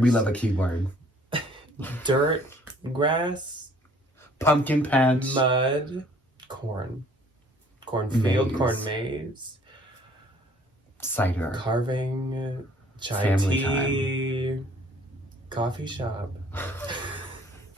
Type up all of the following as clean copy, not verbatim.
We love a keyword. Dirt, grass, pumpkin patch, mud, corn, cornfield, corn maze, cider, carving, chai family tea, coffee shop.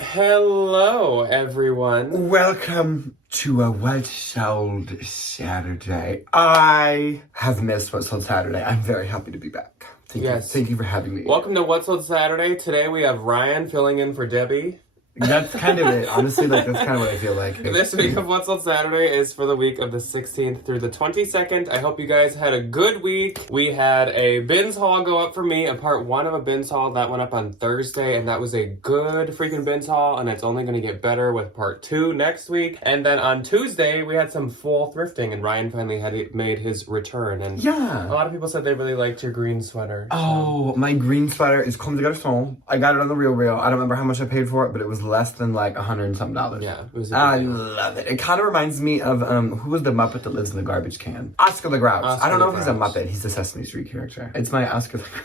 Hello, everyone. Welcome to a What Sold Saturday. I have missed What Sold Saturday. I'm very happy to be back. Thank you for having me. Welcome to What Sold Saturday. Today we have Ryan filling in for Debbie. That's kind of it. Honestly, that's kind of what I feel like. This week of What's Sold Saturday is for the week of the 16th through the 22nd. I hope you guys had a good week. We had a bins haul go up for me, a part one of a bins haul that went up on Thursday, and that was a good freaking bins haul, and it's only going to get better with part two next week. And then on Tuesday, we had some full thrifting, and Ryan finally made his return. And yeah, a lot of people said they really liked your green sweater. Oh, my green sweater is Comme des Garçons. I got it on the Real. I don't remember how much I paid for it, but it was less than like $100 and something. Yeah, it was. I love it. It kind of reminds me of who was the Muppet that lives in the garbage can? Oscar the Grouch. I don't know if he's a Muppet. He's a Sesame Street character. It's my Oscar the Grouch.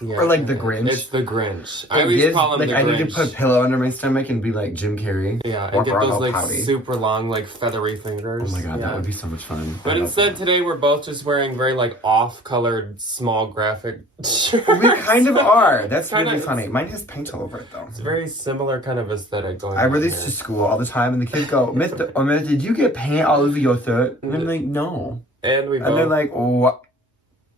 Yeah, or like the Grinch. It's the Grinch. I always call him the Grinch. I need to put a pillow under my stomach and be like Jim Carrey. Yeah, and get those like super long, like feathery fingers. Oh my god, that would be so much fun. But instead today we're both just wearing very like off-colored, small graphic shirts. We kind of are. That's really funny. Mine has paint all over it though. It's a very similar kind of aesthetic going on. I wear these to school all the time and the kids go, Mr. Did you get paint all over your shirt? And I'm like, no. And they're like, what?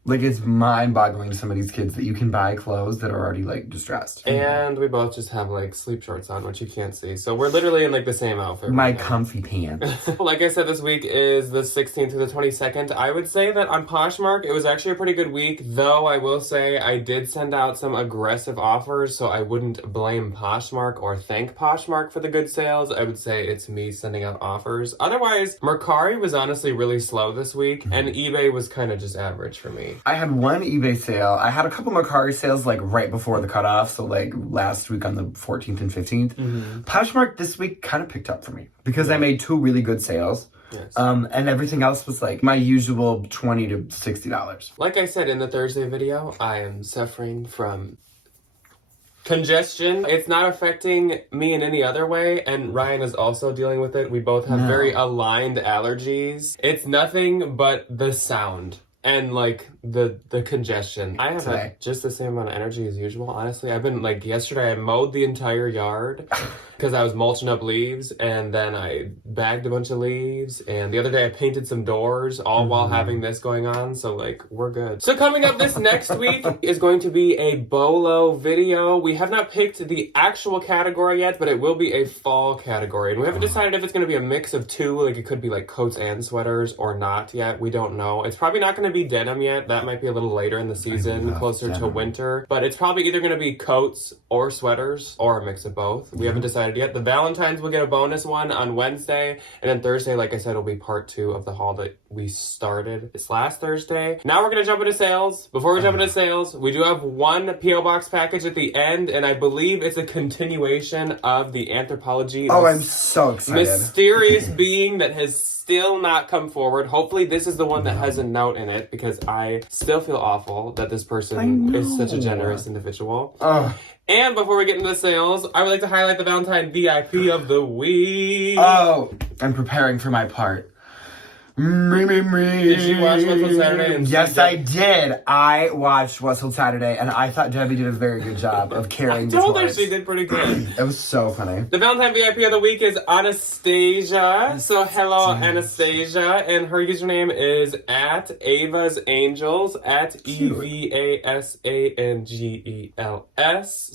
Like, it's mind-boggling to some of these kids that you can buy clothes that are already, like, distressed. And we both just have, like, sleep shorts on, which you can't see. So we're literally in, like, the same outfit. My comfy pants. Like I said, this week is the 16th through the 22nd. I would say that on Poshmark, it was actually a pretty good week. Though, I will say, I did send out some aggressive offers, so I wouldn't blame Poshmark or thank Poshmark for the good sales. I would say it's me sending out offers. Otherwise, Mercari was honestly really slow this week, and eBay was kind of just average for me. I had one eBay sale. I had a couple Mercari sales like right before the cutoff, so like last week on the 14th and 15th. Poshmark this week kind of picked up for me because I made two really good sales. Yes. And everything else was like my usual $20 to $60. Like I said in the Thursday video, I am suffering from congestion. It's not affecting me in any other way, and Ryan is also dealing with it. We both have very aligned allergies. It's nothing but the sound. And, like, the congestion. I have had just the same amount of energy as usual, honestly. I've been, like, yesterday I mowed the entire yard because I was mulching up leaves, and then I bagged a bunch of leaves, and the other day I painted some doors, all while having this going on, so, like, we're good. So coming up this next week is going to be a Bolo video. We have not picked the actual category yet, but it will be a fall category, and we haven't decided if it's going to be a mix of two, like, it could be, like, coats and sweaters or not yet. We don't know. It's probably not going to be denim yet. That might be a little later in the season, closer to winter. But it's probably either going to be coats or sweaters or a mix of both. We haven't decided yet. The Valentines will get a bonus one on Wednesday. And then Thursday, like I said, will be part two of the haul that we started this last Thursday. Now we're going to jump into sales. Before we jump into sales, we do have one P.O. Box package at the end. And I believe it's a continuation of the Anthropology. Oh, I'm so excited. Mysterious being that has still not come forward. Hopefully this is the one that has a note in it, because I still feel awful that this person is such a generous individual. And before we get into the sales, I would like to highlight the Valentine VIP of the week. Oh, I'm preparing for my part. Did you watch What's Sold Saturday? Yes, I did. I watched What's Sold Saturday, and I thought Debbie did a very good job of carrying the told her she did pretty good. It was so funny. The Valentine VIP of the week is Anastasia. So hello, Anastasia. And her username is at Ava's Angels, at EVASANGELS.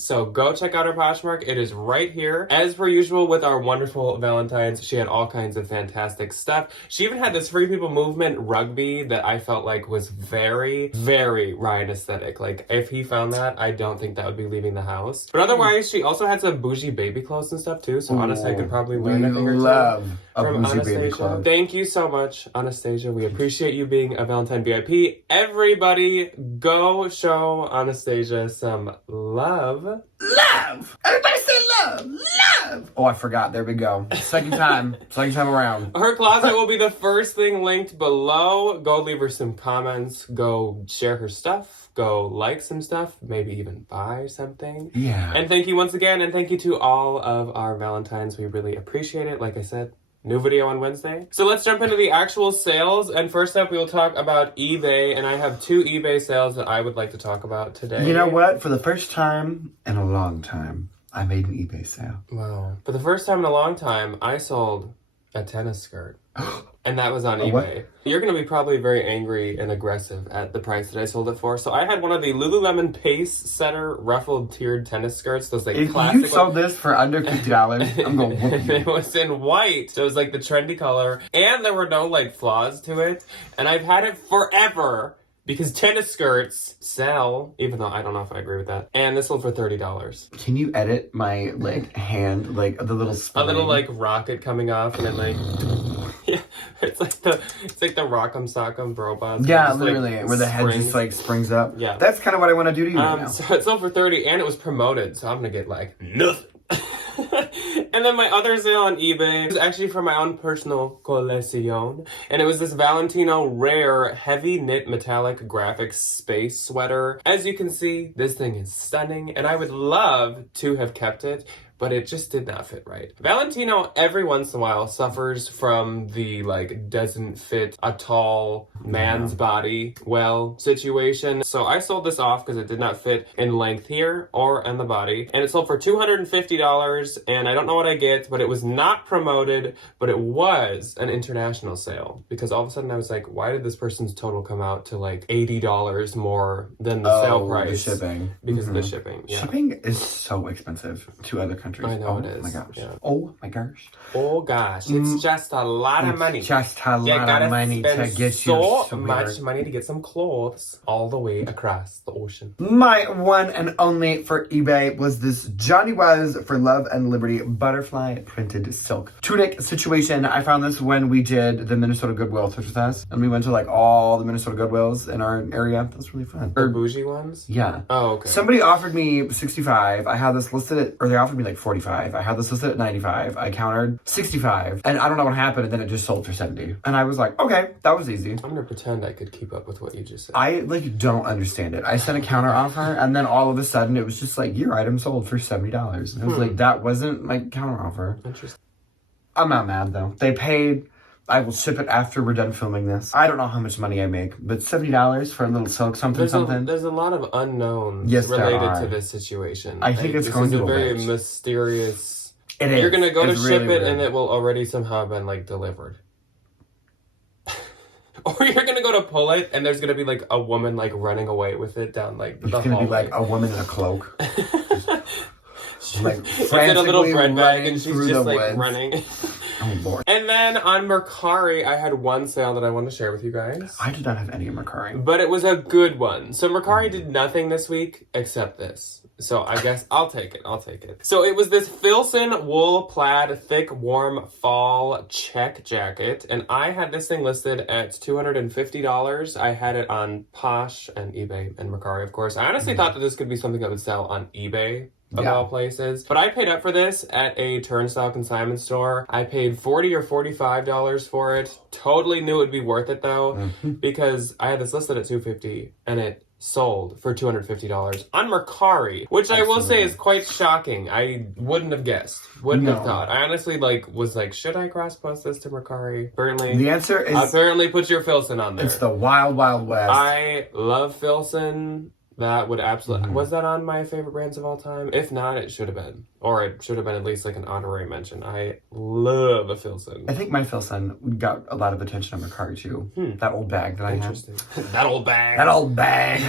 So go check out her Poshmark. It is right here. As per usual with our wonderful Valentines, she had all kinds of fantastic stuff. She even had this Free People Movement rugby that I felt like was very, very Ryan aesthetic. Like, if he found that, I don't think that would be leaving the house. But otherwise, she also had some bougie baby clothes and stuff too, so honestly, I could probably learn a thing or two from Anastasia. Thank you so much, Anastasia. We appreciate you being a Valentine VIP. Everybody, go show Anastasia some love. love. Everybody say love. Love. Oh, I forgot. There we go. Second time around. Her closet will be the first thing linked below. Go leave her some comments. Go share her stuff. Go like some stuff. Maybe even buy something. Yeah. And thank you once again. And thank you to all of our Valentines. We really appreciate it. Like I said, new video on Wednesday. So let's jump into the actual sales. And first up, we will talk about eBay. And I have 2 eBay sales that I would like to talk about today. You know what? For the first time in a long time, I made an eBay sale. Wow. For the first time in a long time, I sold a tennis skirt. And that was on eBay. What? You're going to be probably very angry and aggressive at the price that I sold it for. So I had one of the Lululemon Pace Setter ruffled tiered tennis skirts. Those like If classic. you sold this for under $50, I'm going to whoop It you. was in white. So it was like the trendy color. And there were no like flaws to it. And I've had it forever. Because tennis skirts sell, even though I don't know if I agree with that. And this sold for $30. Can you edit my like hand, like the little spring? A little like rocket coming off and then like yeah, it's like the Rock'em Sock'em robots. Yeah, just, literally, like, where the head springs. just like springs up. Yeah. That's kind of what I want to do to you right now. So it sold for $30 and it was promoted, so I'm gonna get like nothing. And then my other sale on eBay was actually for my own personal colección. And it was this Valentino Rare heavy knit metallic graphic space sweater. As you can see, this thing is stunning and I would love to have kept it, but it just did not fit right. Valentino every once in a while suffers from the like doesn't fit a tall man's body well situation. So I sold this off because it did not fit in length here or in the body. And it sold for $250 and I don't know what I get, but it was not promoted, but it was an international sale because all of a sudden I was like, why did this person's total come out to like $80 more than the sale price? The shipping. Because of the shipping. Yeah. Shipping is so expensive to other countries. I know it is. Oh my gosh. Yeah. Oh my gosh. Oh gosh, it's just a lot of money. Just a You lot gotta of money to spend get so you much money to get some clothes all the way across the ocean. My one and only for eBay was this Johnny Was for Love and Liberty butterfly printed silk tunic situation. I found this when we did the Minnesota Goodwill Thrift with us, and we went to like all the Minnesota Goodwills in our area. That was really fun. The bougie ones? Yeah. Oh, okay. Somebody offered me 65. I had this listed at, or they offered me like 45. I had this listed at 95. I countered 65. And I don't know what happened, and then it just sold for 70. And I was like, okay, that was easy. I'm gonna pretend I could keep up with what you just said. I like don't understand it. I sent a counter offer, and then all of a sudden it was just like, your item sold for $70. And I was like, that wasn't my counter offer. Interesting. I'm not mad though. They paid. I will ship it after we're done filming this. I don't know how much money I make, but $70 for a little silk something. There's a lot of unknowns Yes, there related are. to this situation. I think it's going to to a very bit. mysterious. It is. You're gonna go to It's ship really it, and weird. it will already somehow have been like delivered. Or you're gonna go to pull it, and there's gonna be like a woman like running away with it down like the It's gonna be hallway. like a woman in a cloak. Like It's in a little frantically bread bag, running and she's through just the like woods. running. Oh Lord. And then on Mercari, I had one sale that I wanted to share with you guys. I did not have any in Mercari. But it was a good one. So Mercari did nothing this week except this. So I guess I'll take it. So it was this Filson wool plaid thick warm fall check jacket. And I had this thing listed at $250. I had it on Posh and eBay and Mercari, of course. I honestly thought that this could be something that would sell on eBay. Of Yeah. all places. But I paid up for this at a turnstile consignment store. I paid $40 or $45 for it. Totally knew it would be worth it though, because I had this listed at $250 and it sold for $250 on Mercari, which I will say is quite shocking. I wouldn't have guessed. Wouldn't have thought. I honestly was like, should I cross post this to Mercari? Apparently, The answer is apparently put your Filson on there. it's the wild, wild west. I love Filson. That would absolutely... Was that on my favorite brands of all time? If not, it should have been. Or it should have been at least like an honorary mention. I love a Filson. I think my Filson got a lot of attention on Mercari too. That old bag that I had. Interesting. That old bag. That old bag.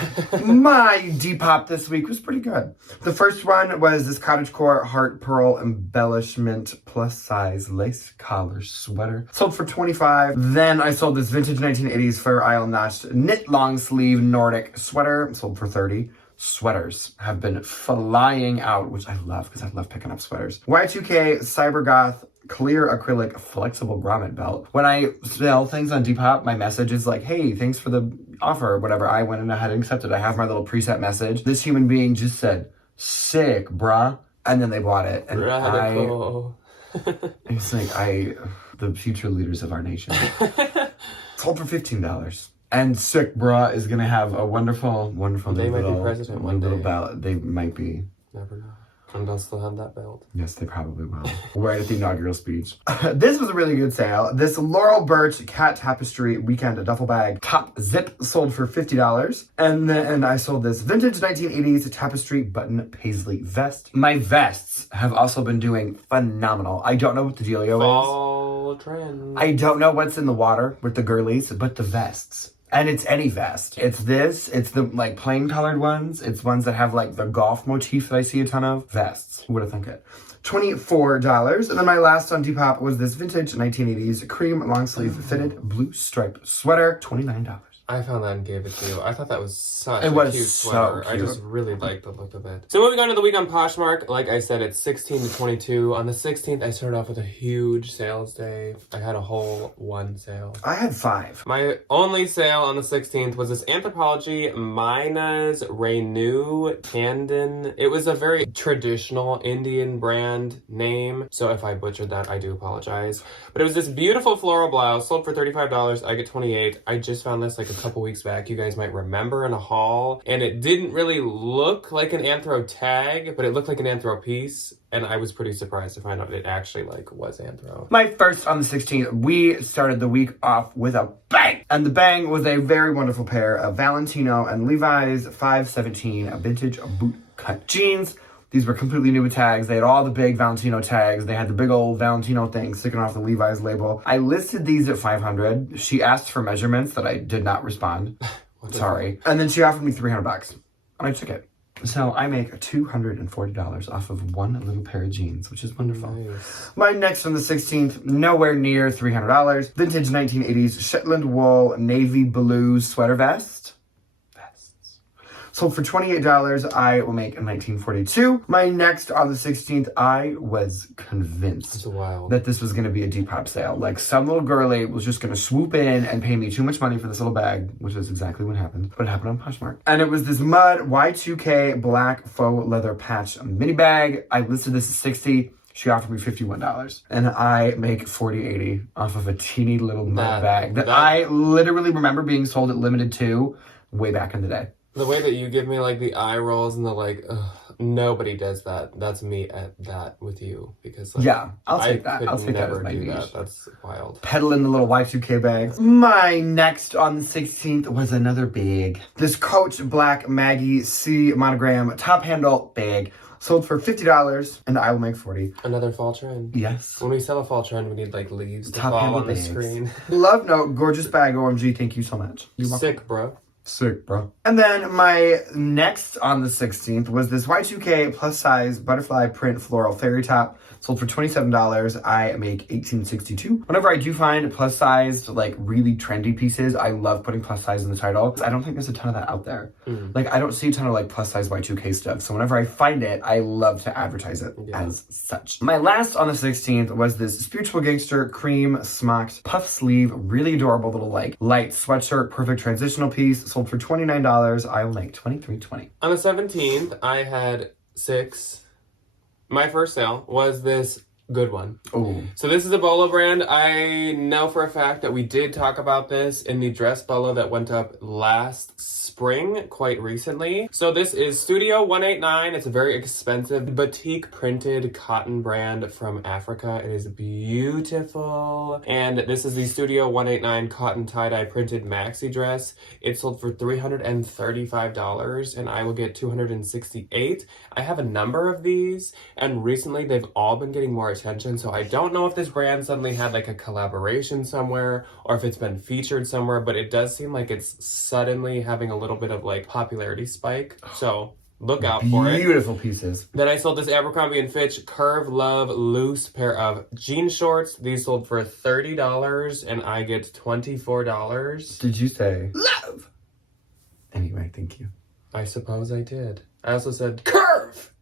My Depop this week was pretty good. The first one was this cottagecore heart pearl embellishment plus size lace collar sweater. Sold for $25. Then I sold this vintage 1980s Fair Isle notched knit long sleeve Nordic sweater. Sold for $30. Sweaters have been flying out, which I love because I love picking up sweaters. Y2K Cybergoth clear acrylic flexible grommet belt. When I sell things on Depop, my message is like, hey, thanks for the offer or whatever. I went ahead and accepted. I have my little preset message. This human being just said, Sick, bruh. And then they bought it. And Radical. It's like, the future leaders of our nation. Sold for $15. And Sick, bruh is going to have a wonderful, wonderful They might little, be president one day. ballot. They might be. Never know. And they'll still have that belt. Yes, they probably will. Right at the inaugural speech. This was a really good sale. This Laurel Birch Cat Tapestry Weekend Duffel Bag Top Zip sold for $50. And then I sold this vintage 1980s tapestry button paisley vest. My vests have also been doing phenomenal. I don't know what the dealio is. Fall trend. I don't know what's in the water with the girlies, but the vests. And it's any vest. It's the like plain colored ones. It's ones that have like the golf motif that I see a ton of. Vests. Who would have thunk it? $24. And then my last on Depop was this vintage 1980s cream long sleeve fitted blue striped sweater. $29. I found that and gave it to you. I thought that was such It a was cute so sweater. cute. I just really liked the look of it. So moving on to the week on Poshmark, like I said, it's 16 to 22. On the 16th, I started off with a huge sales day. I had a whole one sale. I had 5. My only sale on the 16th was this Anthropologie Mina's Renew Tandon. It was a very traditional Indian brand name, so if I butchered that, I do apologize. But it was this beautiful floral blouse, sold for $35. I get $28. I just found this like a couple weeks back. You guys might remember in a haul, and it didn't really look like an anthro tag, but it looked like an anthro piece, and I was pretty surprised to find out it actually like was anthro. My first on the 16th, we started the week off with a bang! And the bang was a very wonderful pair of Valentino and Levi's 517 vintage boot cut jeans. These were completely new with tags. They had all the big Valentino tags. They had the big old Valentino thing sticking off the Levi's label. I listed these at $500. She asked for measurements that I did not respond. Sorry. And then she offered me $300. And I took it. So I make $240 off of one little pair of jeans, which is wonderful. Nice. My next on the 16th, nowhere near $300. Vintage 1980s Shetland wool navy blue sweater vest. Sold for $28. I will make a $19.42. My next on the 16th, I was convinced that this was going to be a Depop sale. Like some little girly was just going to swoop in and pay me too much money for this little bag, which is exactly what happened. But it happened on Poshmark. And it was this mud Y2K black faux leather patch mini bag. I listed this at $60. She offered me $51. And I make $40.80 off of a teeny little mud bag that I literally remember being sold at Limited 2 way back in the day. The way that you give me like the eye rolls and the like, nobody does that. That's me at that with you because like, yeah, I'll take that. I'll take that as my niche. That's wild. Peddling the little Y2K bags. My next on the 16th was another bag. This Coach Black Maggie C monogram top handle bag. Sold for $50, and I will make $40. Another fall trend. Yes. When we sell a fall trend, we need like leaves to top fall handle on bags. the screen. Love note, gorgeous bag, OMG. Thank you so much. Sick, bro. Sick, bro. And then my next on the 16th was this Y2K plus size butterfly print floral fairy top. Sold for $27. I make $18.62. Whenever I do find plus sized, like really trendy pieces, I love putting plus size in the title. I don't think there's a ton of that out there. Like I don't see a ton of like plus size Y2K stuff. So whenever I find it, I love to advertise it as such. My last on the 16th was this Spiritual Gangster cream smocked puff sleeve, really adorable little like light sweatshirt, perfect transitional piece. Sold for $29. I will make $23.20. On the 17th, I had 6. My first sale was this good one. Oh. So this is a Bolo brand. I know for a fact that we did talk about this in the dress Bolo that went up last spring, quite recently. So this is Studio 189. It's a very expensive boutique printed cotton brand from Africa. It is beautiful. And this is the Studio 189 cotton tie-dye printed maxi dress. It sold for $335 and I will get $268. I have a number of these and recently they've all been getting more attention. So I don't know if this brand suddenly had like a collaboration somewhere or if it's been featured somewhere, but it does seem like it's suddenly having a little bit of like popularity spike. So look out for it. Beautiful pieces. Then I sold this Abercrombie & Fitch Curve Love loose pair of jean shorts. These sold for $30 and I get $24. Did you say love? Anyway, thank you. I suppose I did. I also said curve.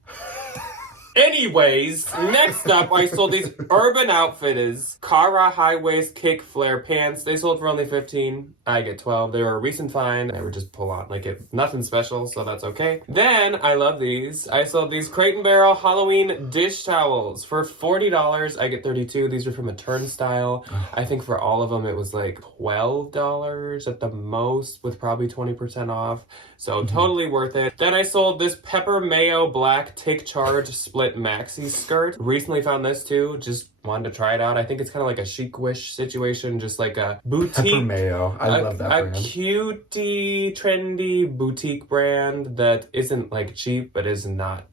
Anyways, next up, I sold these Urban Outfitters Cara high waist kick flare pants. They sold for only $15. I get $12. They were a recent find. I would just pull on nothing special, so that's okay. Then I love these. I sold these Crate and Barrel Halloween dish towels for $40. I get $32. These are from a Turnstile. I think for all of them it was like $12 at the most, with probably 20% off. So totally worth it. Then I sold this Pepper Mayo Black Take Charge Split Maxi skirt. Recently found this too. Just wanted to try it out. I think it's kind of like a chic-wish situation, just like a boutique. Pepper Mayo. I love that brand. A cutie, trendy boutique brand that isn't like cheap, but is not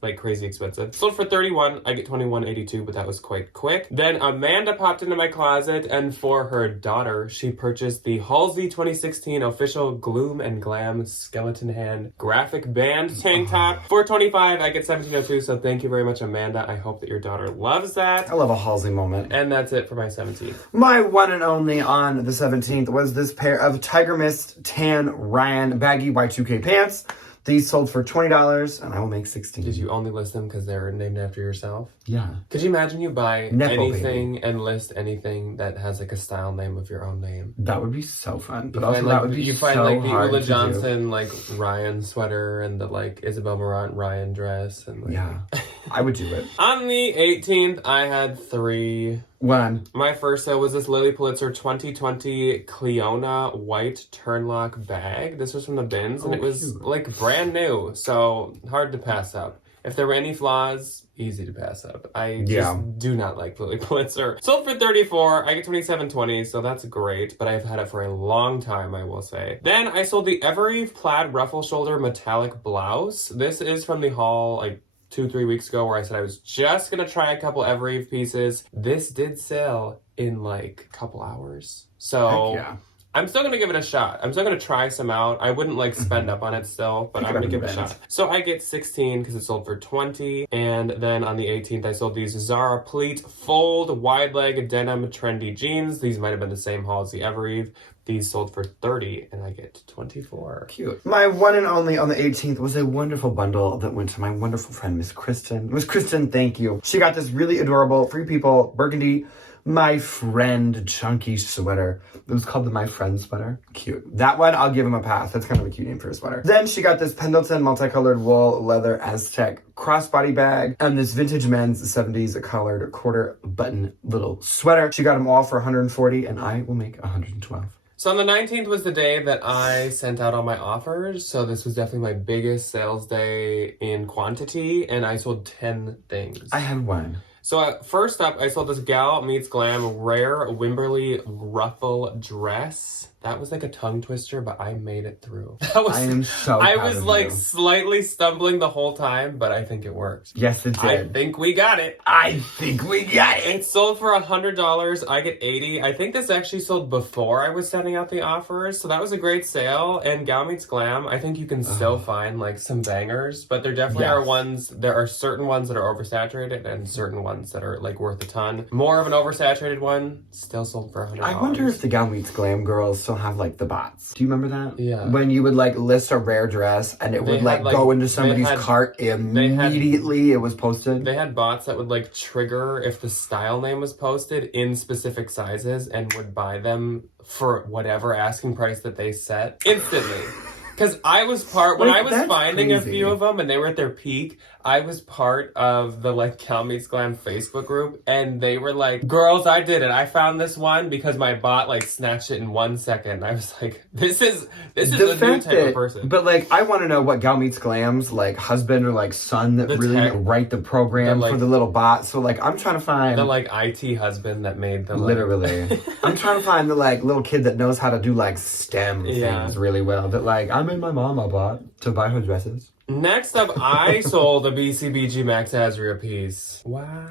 like crazy expensive. Sold for $31. I get $21.82, but that was quite quick. Then Amanda popped into my closet, and for her daughter, she purchased the Halsey 2016 official Gloom and Glam skeleton hand graphic band tank top for $25. I get $17.02, so thank you very much, Amanda. I hope that your daughter loves that. I love a Halsey moment. And that's it for my 17th. My one and only on the 17th was this pair of Tiger Mist tan Ryan baggy Y2K pants. These sold for $20, and I will make $16. Did you only list them because they're named after yourself? Yeah. Could you imagine you buy Nepo anything baby. And list anything that has like a style name of your own name? That would be so fun. But You also find, that would be so like the hard Ula to Johnson like Ryan sweater and the like Isabel Marant Ryan dress and do. Yeah. I would do it. On the 18th, I had 3. One. My first sale was this Lily Pulitzer 2020 Cleona white turnlock bag. This was from the bins, and it was cute. like brand new, so hard to pass up. If there were any flaws, easy to pass up. I just do not like Lily Pulitzer. Sold for $34. I get $27.20, so that's great, but I've had it for a long time, I will say. Then I sold the Evereve plaid ruffle shoulder metallic blouse. This is from the haul, like 2-3 weeks ago, where I said I was just gonna try a couple Evereve pieces. This did sell in like a couple hours. So Heck yeah. I'm still gonna give it a shot. I'm still gonna try some out. I wouldn't like spend up on it still, but I'm gonna give it a shot. So I get 16 because it sold for 20. And then on the 18th, I sold these Zara pleat fold wide leg denim trendy jeans. These might have been the same haul as the Evereve. These sold for 30 and I get 24. Cute. My one and only on the 18th was a wonderful bundle that went to my wonderful friend, Miss Kristen. Miss Kristen, thank you. She got this really adorable Free People burgundy My Friend chunky sweater. It was called the My Friend sweater. Cute. That one, I'll give him a pass. That's kind of a cute name for a sweater. Then she got this Pendleton multicolored wool leather Aztec crossbody bag and this vintage men's 70s colored quarter button little sweater. She got them all for $140 and I will make $112. So on the 19th was the day that I sent out all my offers. So this was definitely my biggest sales day in quantity, and I sold 10 things. I had one. So first up, I sold this Gal Meets Glam rare Wimberley ruffle dress. That was like a tongue twister, but I made it through. I am so proud I was of like you. slightly stumbling the whole time, but I think it worked. Yes, it did. I think we got it. I think we got it. It sold for $100. I get $80. I think this actually sold before I was sending out the offers, so that was a great sale. And Gal Meets Glam, I think you can still find like some bangers, but there definitely are ones. There are certain ones that are oversaturated and certain ones that are like worth a ton. More of an oversaturated one still sold for $100. I wonder if the Gal Meets Glam girls still have like the bots. Do you remember that? Yeah. When you would like list a rare dress and it would like go into somebody's cart immediately it was posted. They had bots that would like trigger if the style name was posted in specific sizes and would buy them for whatever asking price that they set instantly. Because I was when I was finding a few of them and they were at their peak, I was part of the like Gal Meets Glam Facebook group, and they were like, girls, I did it. I found this one because my bot like snatched it in 1 second. I was like, this is a new type of person. But like, I want to know what Gal Meets Glam's like husband or like son that really write the program for the little bot. So like, I'm trying to find the like IT husband that made the literally. I'm trying to find the like little kid that knows how to do like STEM things really well. That like, I made my mom a bot to buy her dresses. Next up, I sold a BCBG Max Azria piece. Wow.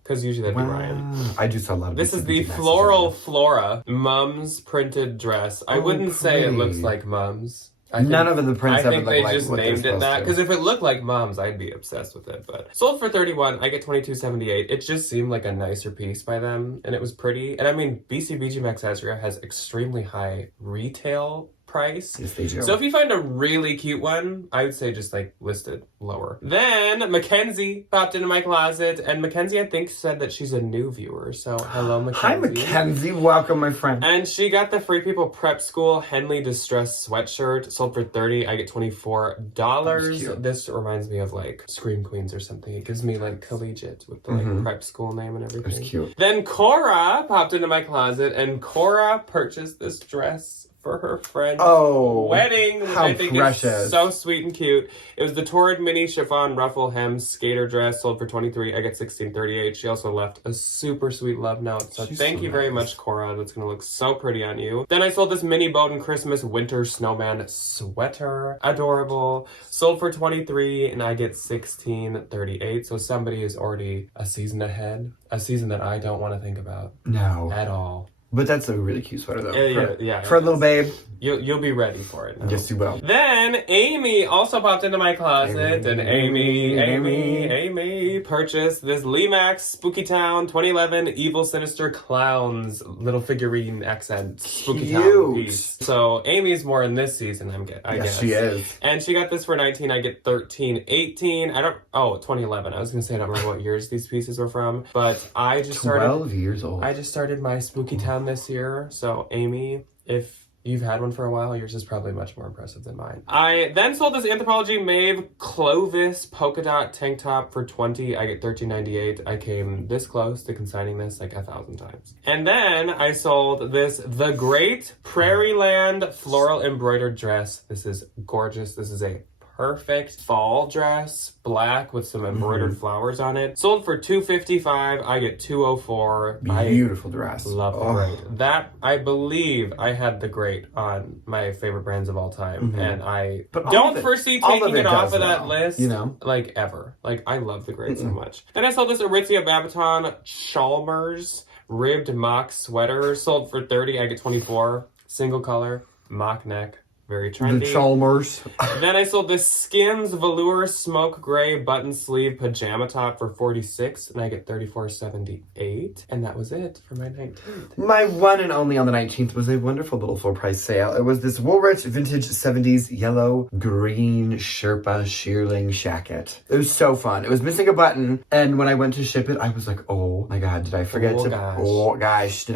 Because usually that'd be Ryan. I do sell a lot of This is the Floral Flora Mums printed dress. I wouldn't say it looks like Mums. None of the prints I think they just named it that. Because if it looked like Mums, I'd be obsessed with it. But sold for $31. I get $22.78. It just seemed like a nicer piece by them. And it was pretty. And I mean, BCBG Max Azria has extremely high retail price. Yes, they do. So if you find a really cute one, I would say just like list it lower. Then Mackenzie popped into my closet, and Mackenzie, I think, said that she's a new viewer. So hello, Mackenzie. Hi, Mackenzie. Welcome, my friend. And she got the Free People Prep School Henley Distress sweatshirt, sold for $30. I get $24. This reminds me of like Scream Queens or something. It gives me like collegiate with the like prep school name and everything. It's cute. Then Cora popped into my closet, and Cora purchased this dress for her friend's wedding, which how I think precious. is so sweet and cute. It was the Torrid Mini Chiffon Ruffle Hem Skater Dress, sold for $23. I get $16.38. She also left a super sweet love note. So thank you very much, Cora. That's going to look so pretty on you. Then I sold this Mini Bowden Christmas Winter Snowman Sweater. Adorable. Sold for $23, and I get $16.38. So somebody is already a season ahead. A season that I don't want to think about. No. At all. But that's a really cute sweater, though. Yeah. For a little babe. You'll be ready for it. Yes, you will. Then Amy also popped into my closet, and Amy purchased this Limax Spooky Town 2011 Evil Sinister Clowns little figurine accent Spooky Town piece. So Amy's more in this season, I guess. She is. And she got this for $19. I get $13.18. 2011. I was gonna say I don't remember what years these pieces were from, but I just started 12 years old. I just started my Spooky Town this year. So Amy, if you've had one for a while, yours is probably much more impressive than mine. I then sold this Anthropologie Maeve Clovis polka dot tank top for $20. I get $13.98. I came this close to consigning this like 1,000 times. And then I sold this The Great Prairie Land floral embroidered dress. This is gorgeous. This is a perfect fall dress, black with some embroidered flowers on it. Sold for $255. I get $204. Beautiful dress. Love the Great. That, I believe, I had the Great on my favorite brands of all time, and I don't foresee taking it off of that list, like ever. Like, I love the Great so much. Then I sold this Aritzia Babaton Chalmers ribbed mock sweater. Sold for $30. I get $24. Single color, mock neck. Very trendy. The Chalmers. Then I sold this Skims Velour Smoke Gray button sleeve pajama top for $46, and I get $34.78. And that was it for my 19th. My one and only on the 19th was a wonderful little full price sale. It was this Woolrich vintage 70s yellow green Sherpa shearling jacket. It was so fun. It was missing a button, and when I went to ship it, I was like, oh my god, did I forget did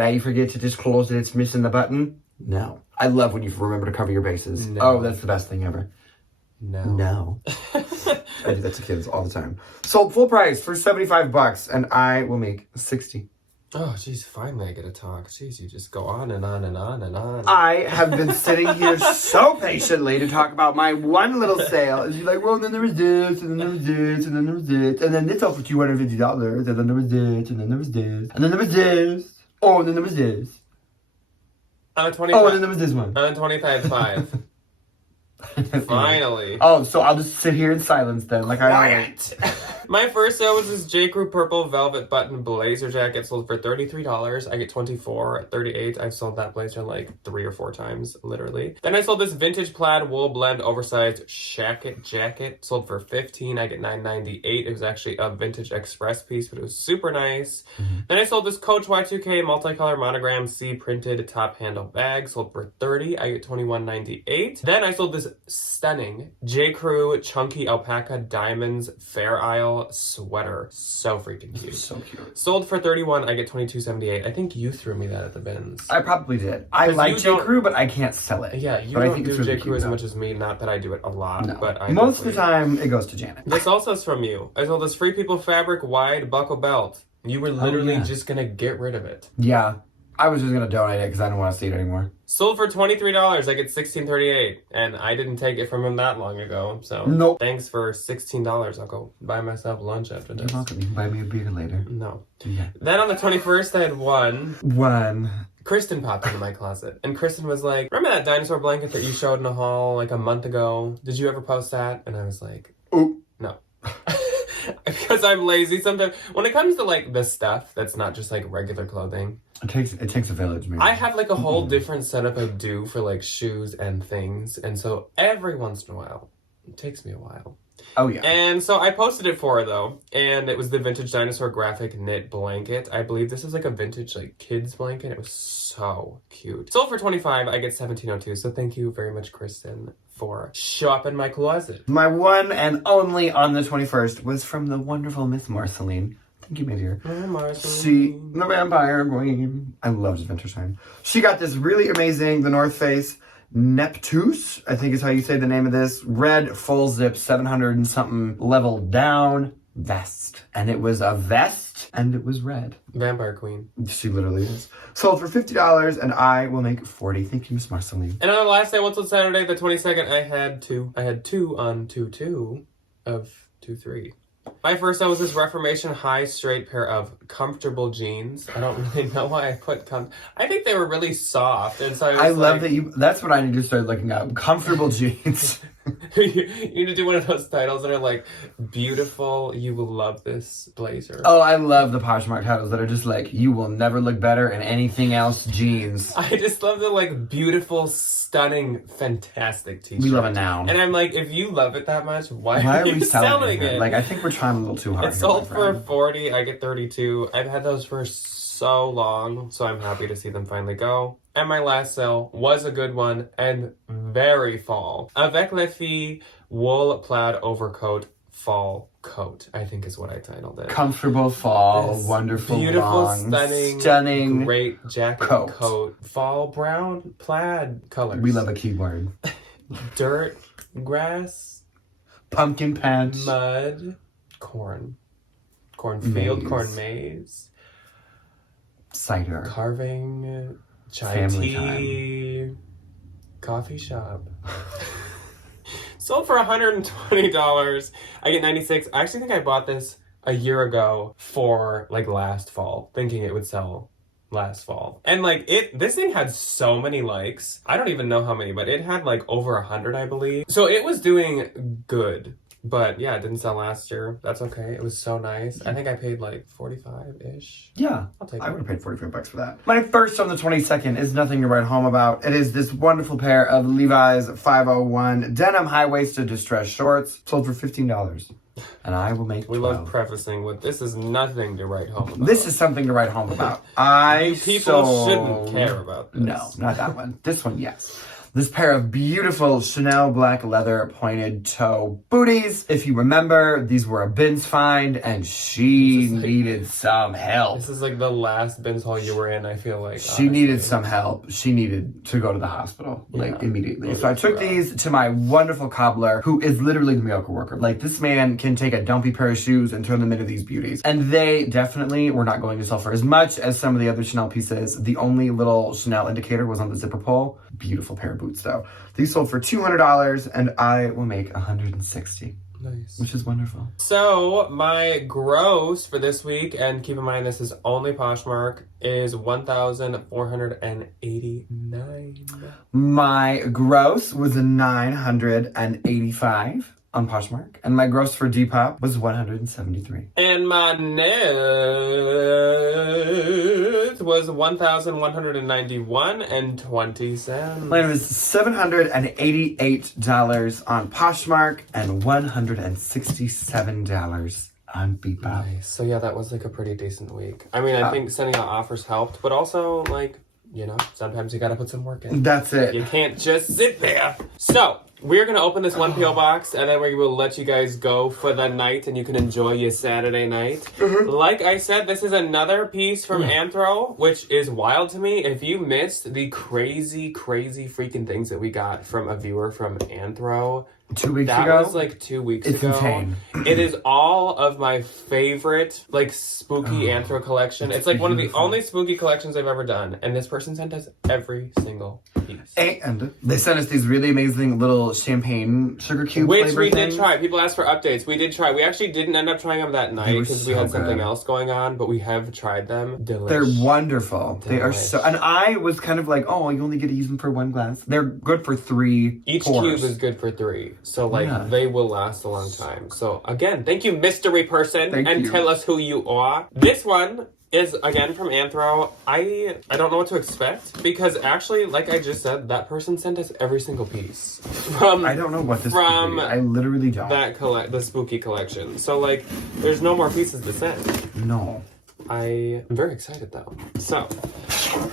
I forget to disclose that it's missing the button? No. I love when you remember to cover your bases. No. Oh, that's the best thing ever. No. I do that to kids all the time. Sold full price for $75, and I will make $60. Oh, jeez, finally I get to talk. Jeez, you just go on and on and on and on. I have been sitting here so patiently to talk about my one little sale. And you're like, well, then there was this, and then there was this, and then there was this, and then this all for $250, and then there was this, and then there was this, and then there was this. Oh, and then there was this. And then there was this one. And 25.5. Finally. Oh, so I'll just sit here in silence then, like Quiet. My first sale was this J. Crew purple velvet button blazer jacket, sold for $33. I get $24.38. I've sold that blazer like 3 or 4 times, literally. Then I sold this vintage plaid wool blend oversized jacket, sold for $15. I get $9.98. It was actually a vintage express piece, but it was super nice. Then I sold this Coach Y2K multicolor monogram C printed top handle bag, sold for $30. I get $21.98. Then I sold this stunning J. Crew chunky alpaca diamonds Fair Isle sweater. So freaking cute. So cute. Sold for $31. I get $22.78. I think you threw me that at the bins. I probably did. I like J. Crew, but I can't sell it. Yeah, you don't do J. Crew as much as me. Not that I do it a lot, but I most of the time it goes to Janet. This also is from you. I sold this Free People fabric wide buckle belt. You were literally just gonna get rid of it. Yeah. I was just going to donate it because I don't want to see it anymore. Sold for $23. I get $16.38. And I didn't take it from him that long ago. So thanks for $16. I'll go buy myself lunch after this. You're welcome. You can buy me a beer later. No. Yeah. Then on the 21st, I had one. Kristen popped into my closet. And Kristen was like, remember that dinosaur blanket that you showed in the hall like a month ago? Did you ever post that? And I was like, oh, no. Because I'm lazy sometimes. When it comes to like the stuff that's not just like regular clothing. It takes a village, man. I have like a whole different setup I do for like shoes and things. And so every once in a while, it takes me a while. Oh, yeah. And so I posted it for her, though, and it was the vintage dinosaur graphic knit blanket. I believe this is like a vintage like kids blanket. It was so cute. Sold for $25. I get $17.02. So thank you very much, Kristen, for shopping my closet. My one and only on the 21st was from the wonderful Miss Marceline. Thank you, my dear. She, the vampire queen. I loved Adventure Time. She got this really amazing, the North Face Neptus, I think is how you say the name of this, red full zip 700 and something level down vest. And it was a vest and it was red. Vampire queen. She literally is. Sold for $50 and I will make $40. Thank you, Miss Marceline. And on the last day, what's on Saturday, the 22nd, I had two on 2-2 of 2-3. My first one was this Reformation high straight pair of comfortable jeans. I don't really know why I put I think they were really soft, and so I love that you. That's what I need to start looking up. Comfortable jeans. You need to do one of those titles that are like, beautiful, you will love this blazer. Oh, I love the Poshmark titles that are just like, you will never look better in anything else jeans. I just love the like beautiful, stunning, fantastic t-shirt. We love it now. And I'm like, if you love it that much, why are we you selling it? Like, I think we're trying a little too hard. It sold for $40. I get $32. I've had those for so long, so I'm happy to see them finally go. And my last sale was a good one and very fall. Avec les filles wool plaid overcoat fall coat, I think is what I titled it. Comfortable fall, This wonderful, beautiful, long, stunning, great jacket coat. Fall brown plaid colors. We love a keyword. Dirt, grass, pumpkin patch, mud, cornfield, corn maze, cider, carving, chai family tea, coffee shop. Sold for $120. I get $96. I actually think I bought this a year ago for like last fall, thinking it would sell last fall. And like this thing had so many likes. I don't even know how many, but it had like over 100, I believe. So it was doing good. But yeah, it didn't sell last year. That's okay. It was so nice. I think I paid like 45-ish. Yeah, I'll take it. I would have paid $45 for that. My first on the 22nd is nothing to write home about. It is this wonderful pair of Levi's 501 denim high-waisted distressed shorts, sold for $15. And I will make $12. We love prefacing with this is nothing to write home about. This is something to write home about. People shouldn't care about this. No, not that one. This one, yes. This pair of beautiful Chanel black leather pointed toe booties. If you remember, these were a bins find and she needed some help. This is like the last bins haul you were in, I feel like. She needed some help. She needed to go to the hospital, like immediately. So I took these to my wonderful cobbler, who is literally the miracle worker. Like, this man can take a dumpy pair of shoes and turn them into these beauties. And they definitely were not going to sell for as much as some of the other Chanel pieces. The only little Chanel indicator was on the zipper pull. Beautiful pair of boots though. These sold for $200 and I will make $160. Nice. Which is wonderful. So my gross for this week, and keep in mind this is only Poshmark, is $1,489. My gross was $985 on Poshmark, and my gross for Depop was $173. And my net was $1,191.20. Mine was $788 on Poshmark and $167 on Depop. Nice. So yeah, that was like a pretty decent week. I mean, I think sending out offers helped, but also like, you know, sometimes you gotta put some work in. That's it. You can't just sit there. So, we're gonna open this one P.O. box and then we will let you guys go for the night and you can enjoy your Saturday night. Like I said, this is another piece from Anthro, which is wild to me. If you missed the crazy freaking things that we got from a viewer from Anthro, 2 weeks ago? That was like 2 weeks ago. It's insane. It is all of my favorite, like, spooky Anthro collection. It's like one of the only spooky collections I've ever done. And this person sent us every single piece. And they sent us these really amazing little champagne sugar cube Which flavor we things. did try. People asked for updates. We did try. We actually didn't end up trying them that night because we had something else going on, but we have tried them. Delish. They're wonderful. They are so... And I was kind of like, oh, you only get to use them for one glass. They're good for 3 Each pours. cube is good for 3. mystery. So, like, they will last a long time. So, again, thank you, mystery person. Thank you. Tell us who you are. This one is, again, from Anthro. I don't know what to expect because, actually, like I just said, that person sent us every single piece. I don't know what this could be. I literally don't. The spooky collection. So, like, there's no more pieces to send. No. I am very excited, though. So,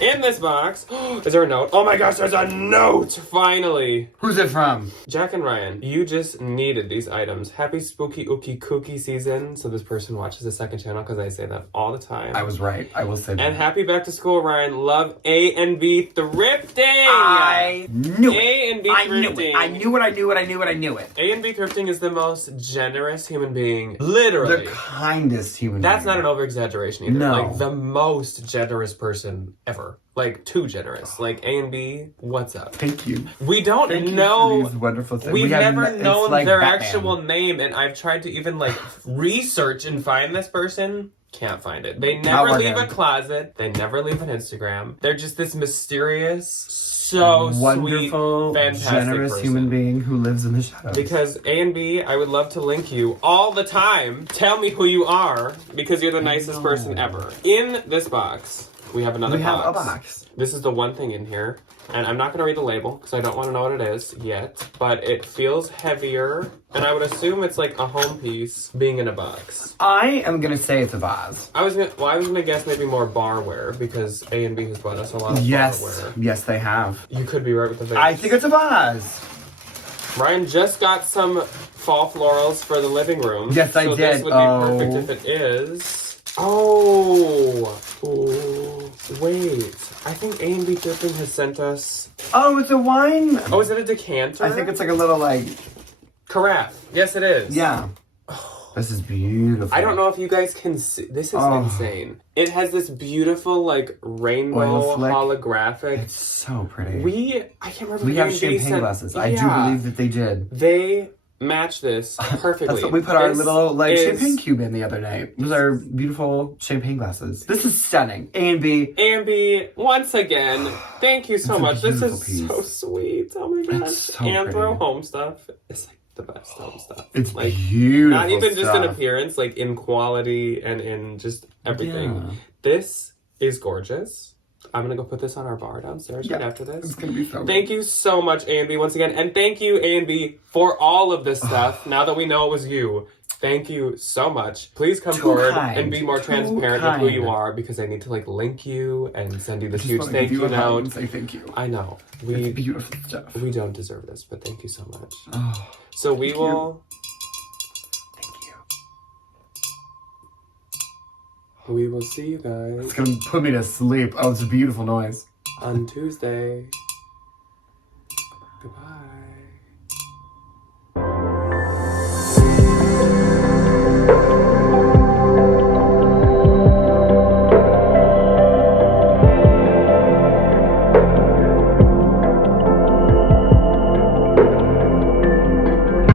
in this box, is there a note? Oh my gosh, there's a note! Finally! Who's it from? Jack and Ryan, you just needed these items. Happy spooky ookie kooky season. So this person watches the second channel because I say that all the time. I was right. I will say that. And happy back to school, Ryan. Love A and B thrifting! I knew it. A and B thrifting. I knew it. A and B thrifting is the most generous human being. Literally. The kindest human That's being. not an over-exaggeration either. No. Like, the most generous person ever. Like, too generous. Like, A and B, what's up? Thank you. We don't Thank know. you for these wonderful things. We've never it's known like their Batman. actual name, and I've tried to even, like, research and find this person. Can't find it. They never leave a closet. They never leave an Instagram. They're just this mysterious, so wonderful, sweet, fantastic generous person. human being who lives in the shadows. Because A and B, I would love to link you all the time. Tell me who you are, because you're the nicest person ever. In this box, we have another box. We have a box. This is the one thing in here. And I'm not going to read the label, because I don't want to know what it is yet. But it feels heavier. And I would assume it's like a home piece being in a box. I am going to say it's a vase. I was gonna guess maybe more barware, because A and B has bought us a lot of barware. Yes, they have. You could be right with the vase. I think it's a vase. Ryan just got some fall florals for the living room. Yes, I so did. This would be perfect if it is. Oh, wait. I think A and B Thrifting has sent us. Oh, it's a wine. Oh, is it a decanter? I think it's like a little carafe. Yes, it is. Yeah. This is beautiful. I don't know if you guys can see. This is insane. It has this beautiful, like, rainbow holographic. It's so pretty. I can't remember. We have champagne glasses. I do believe that they did. They match this perfectly. That's what we put our little, champagne cube in the other night. It was our beautiful champagne glasses. This is stunning. A and B. A and B, once again, thank you so much. This is piece. so sweet. Oh my gosh. It's so Anthro pretty. home stuff is like the best home stuff. It's like, beautiful. Not even just in stuff. appearance, like in quality and in just everything. Yeah. This is gorgeous. I'm gonna go put this on our bar downstairs right after this. It's gonna be so Thank you so much, A and B, once again. And thank you, A and B, for all of this stuff. Now that we know it was you. Thank you so much. Please come forward and be more transparent with who you are, because I need to, like, link you and send you this huge thank you note. Say thank you. I know. It's beautiful stuff. We don't deserve this, but thank you so much. Oh, so we will... Thank you. We will see you guys It's gonna put me to sleep. Oh, it's a beautiful noise. on Tuesday. Goodbye.